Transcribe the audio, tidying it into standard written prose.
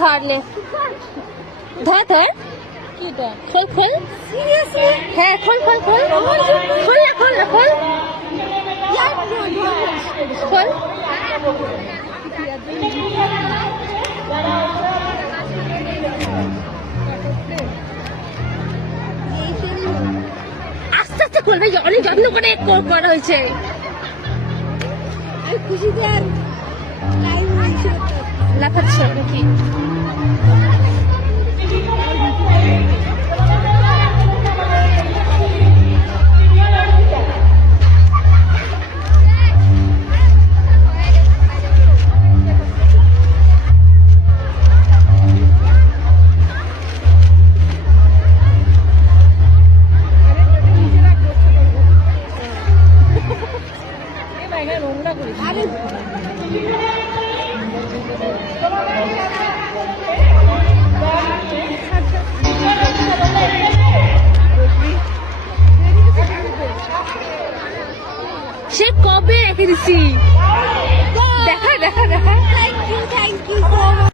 ধরলে ধর ধর খোল খোল হ্যাঁ খোল খোল খোল খোল না খোল না খোল খোল আস্তে আস্তে খোল ভাই, অনেক যত্ন করে করা হয়েছে। খুশিতে আর লাফাচ্ছে নাকি? সে কবে রেখে দিছি।